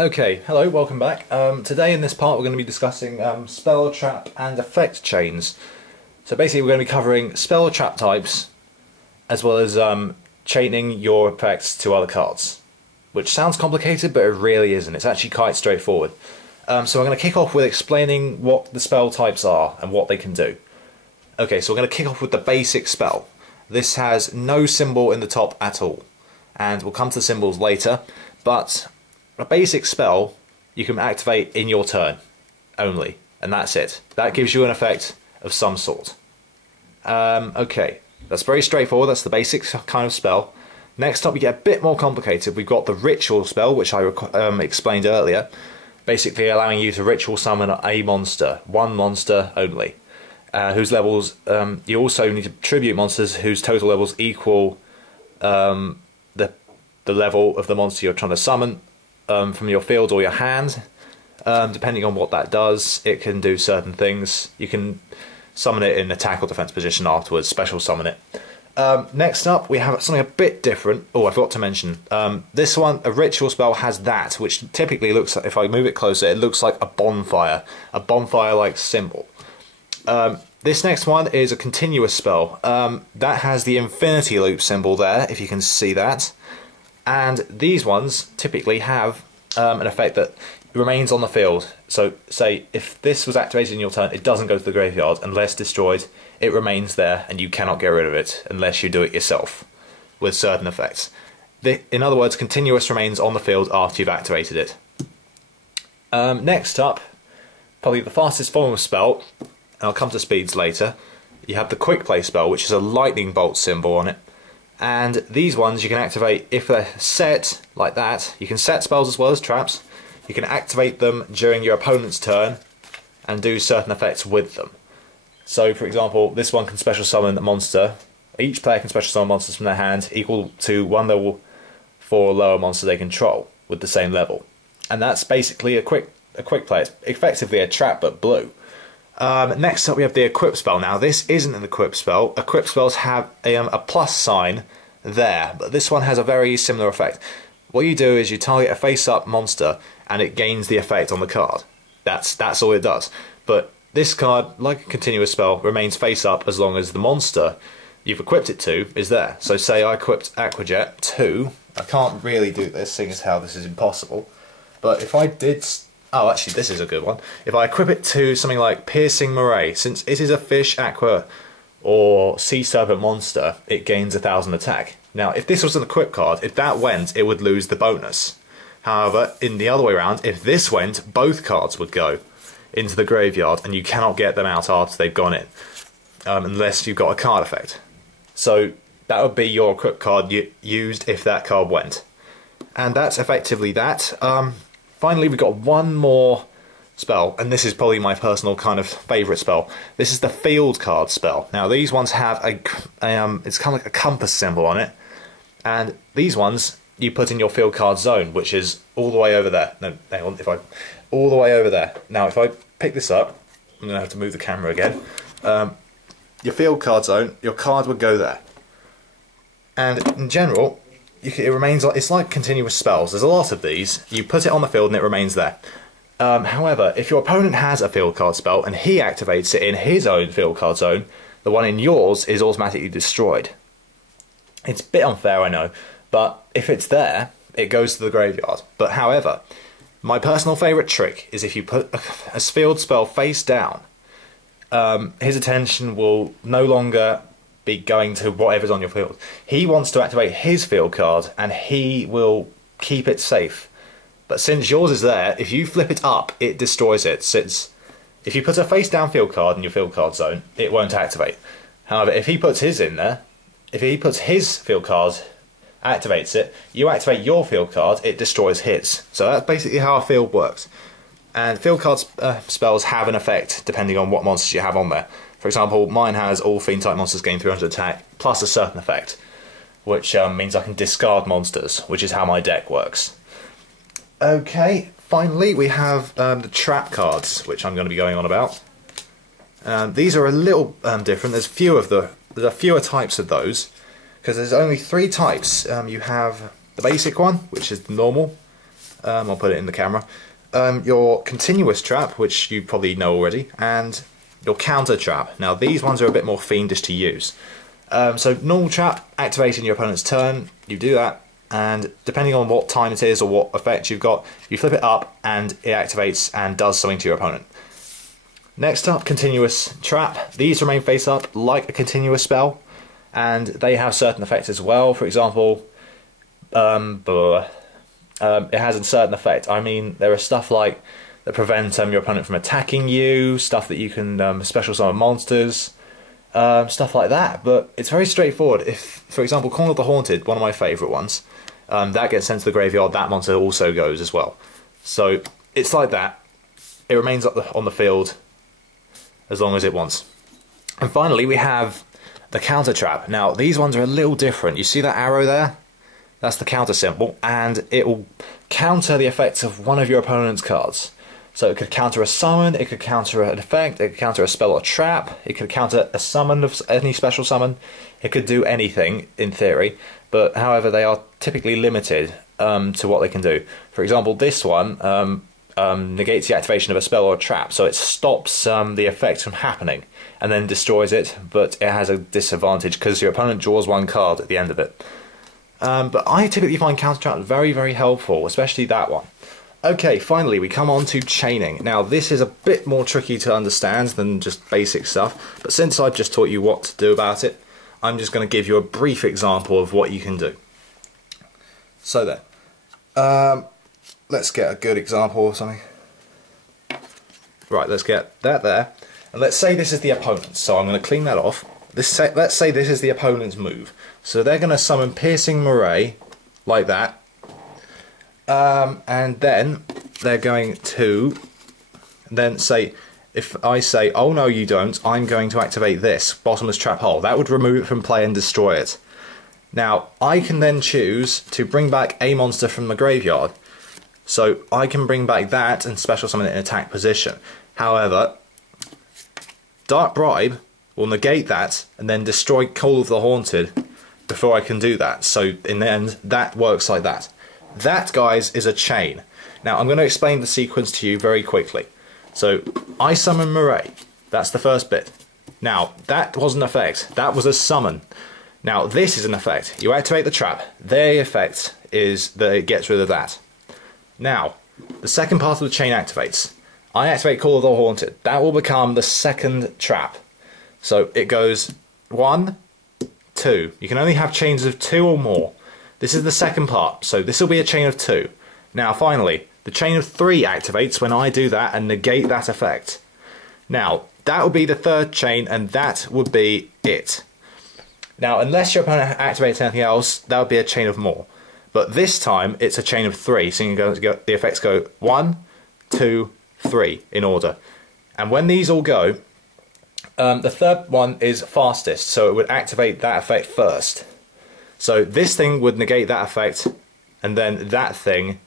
Okay, hello, welcome back. Today in this part we're going to be discussing spell, trap and effect chains. So basically we're going to be covering spell or trap types as well as chaining your effects to other cards. Which sounds complicated but it really isn't, it's actually quite straightforward. So we're going to kick off with explaining what the spell types are and what they can do. Okay, so we're going to kick off with the basic spell. This has no symbol in the top at all. And we'll come to the symbols later, but a basic spell you can activate in your turn only, and that's it. That gives you an effect of some sort. Okay, that's very straightforward, that's the basic kind of spell. Next up we get a bit more complicated. We've got the ritual spell, which I explained earlier, basically allowing you to ritual summon a monster, one monster only, whose levels, you also need to tribute monsters whose total levels equal the level of the monster you're trying to summon from your field or your hand. Depending on what that does, it can do certain things. You can summon it in attack or defense position afterwards, special summon it. Next up we have something a bit different. Oh, I forgot to mention, this one, a ritual spell, has that, which typically looks like, if I move it closer, it looks like a bonfire like symbol. This next one is a continuous spell. That has the infinity loop symbol there, if you can see that. And these ones typically have an effect that remains on the field. So say if this was activated in your turn, it doesn't go to the graveyard unless destroyed. It remains there and you cannot get rid of it unless you do it yourself with certain effects. In other words, continuous remains on the field after you've activated it. Next up, probably the fastest form of spell, and I'll come to speeds later, you have the quick play spell, which is a lightning bolt symbol on it. And these ones you can activate if they're set like that. You can set spells as well as traps. You can activate them during your opponent's turn and do certain effects with them. So for example, this one can special summon a monster. Each player can special summon monsters from their hand equal to one level for lower monster they control with the same level. And that's basically a quick play. It's effectively a trap but blue. Next up we have the equip spell. Now this isn't an equip spell. Equip spells have a plus sign there, but this one has a very similar effect. What you do is you target a face-up monster and it gains the effect on the card. That's all it does. But this card, like a continuous spell, remains face-up as long as the monster you've equipped it to is there. So say I equipped Aquajet to, I can't really do this, seeing as how this is impossible, but if I did... Oh, actually, this is a good one. If I equip it to something like Piercing Moray, since it is a fish, aqua, or sea serpent monster, it gains 1000 attack. Now, if this was an equip card, if that went, it would lose the bonus. However, in the other way around, if this went, both cards would go into the graveyard, and you cannot get them out after they've gone in, unless you've got a card effect. So that would be your equip card used if that card went. And that's effectively that. Finally, we've got one more spell, and this is probably my personal kind of favourite spell. This is the field card spell. Now, these ones have it's kind of like a compass symbol on it, and these ones you put in your field card zone, which is all the way over there. No, hang on, all the way over there. Now, if I pick this up, I'm going to have to move the camera again. Your field card zone, your card would go there. And in general, it remains, it's like continuous spells. There's a lot of these. You put it on the field and it remains there. However, if your opponent has a field card spell and he activates it in his own field card zone, the one in yours is automatically destroyed. It's a bit unfair, I know, but if it's there, it goes to the graveyard. But however, my personal favourite trick is if you put a field spell face down, his attention will no longer be going to whatever's on your field. He wants to activate his field card and he will keep it safe. But since yours is there, if you flip it up, it destroys it. Since if you put a face down field card in your field card zone, it won't activate. However, if he puts his in there, if he puts his field card, activates it, you activate your field card, it destroys his. So that's basically how a field works. And field card spells have an effect depending on what monsters you have on there. For example, mine has all fiend type monsters gain 300 attack plus a certain effect, which means I can discard monsters, which is how my deck works. Okay, finally we have the trap cards, which I'm going to be going on about. These are a little different. There's fewer types of those because there's only 3 types. You have the basic one, which is the normal. I'll put it in the camera. Your continuous trap, which you probably know already, and your counter trap. Now these ones are a bit more fiendish to use. So normal trap, activating your opponent's turn, you do that, and depending on what time it is or what effect you've got, you flip it up and it activates and does something to your opponent. Next up, continuous trap. These remain face up like a continuous spell, and they have certain effects as well. For example, it has a certain effect. I mean, there are stuff like that prevent your opponent from attacking you, stuff that you can special summon monsters, stuff like that. But it's very straightforward. If, for example, Corner of the Haunted, one of my favourite ones, that gets sent to the graveyard, that monster also goes as well. So it's like that. It remains up on the field as long as it wants. And finally, we have the counter trap. Now, these ones are a little different. You see that arrow there? That's the counter symbol, and it will counter the effects of one of your opponent's cards. So it could counter a summon, it could counter an effect, it could counter a spell or trap, it could counter a summon of any special summon. It could do anything, in theory, but however they are typically limited to what they can do. For example, this one negates the activation of a spell or a trap, so it stops the effect from happening and then destroys it, but it has a disadvantage because your opponent draws one card at the end of it. But I typically find counter trap very, very helpful, especially that one. Okay, finally we come on to chaining. Now this is a bit more tricky to understand than just basic stuff, but since I've just taught you what to do about it, I'm just going to give you a brief example of what you can do. So then, let's get a good example of something. Right, let's get that there. And let's say this is the opponent, so I'm going to clean that off. Let's say this is the opponent's move. So they're going to summon Piercing Murray, like that. And then they're going to then say, if I say, oh no you don't, I'm going to activate this, Bottomless Trap Hole. That would remove it from play and destroy it. Now, I can then choose to bring back a monster from the graveyard. So I can bring back that and special summon it in attack position. However, Dark Bribe will negate that and then destroy Call of the Haunted before I can do that. So in the end, that works like that. That, guys, is a chain. Now, I'm going to explain the sequence to you very quickly. So, I summon Murray. That's the first bit. Now, that was an effect. That was a summon. Now, this is an effect. You activate the trap. The effect is that it gets rid of that. Now, the second part of the chain activates. I activate Call of the Haunted. That will become the second trap. So, it goes 1, 2. You can only have chains of 2 or more. This is the second part, so this will be a chain of 2. Now finally, the chain of 3 activates when I do that and negate that effect. Now, that will be the third chain and that would be it. Now, unless your opponent activates anything else, that would be a chain of more. But this time, it's a chain of 3, so you can the effects go 1, 2, 3 in order. And when these all go, the third one is fastest, so it would activate that effect first. So this thing would negate that effect, and then that thing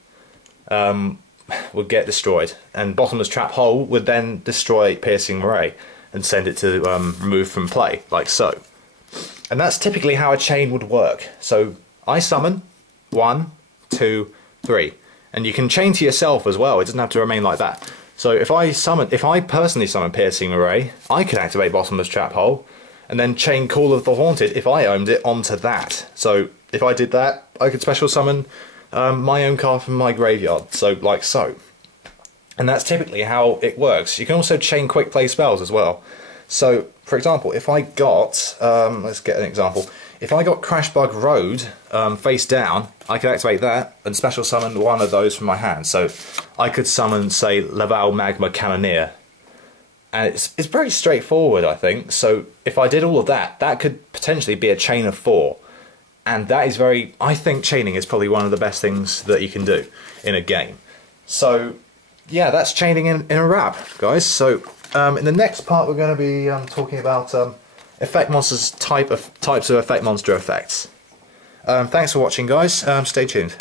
would get destroyed. And Bottomless Trap Hole would then destroy Piercing Murray and send it to remove from play, like so. And that's typically how a chain would work. So I summon 1, 2, 3, and you can chain to yourself as well. It doesn't have to remain like that. So if I personally summon Piercing Murray, I could activate Bottomless Trap Hole, and then chain Call of the Haunted if I owned it onto that. So if I did that, I could special summon my own card from my graveyard, so like so. And that's typically how it works. You can also chain quick play spells as well. So, for example, if I got, let's get an example. If I got Crashbug Road face down, I could activate that and special summon one of those from my hand. So I could summon, say, Laval Magma Cannoneer. And it's very straightforward, I think. So if I did all of that, that could potentially be a chain of 4. And that is very... I think chaining is probably one of the best things that you can do in a game. So, yeah, that's chaining in a wrap, guys. So, in the next part, we're going to be talking about effect monsters, types of effect monster effects. Thanks for watching, guys. Stay tuned.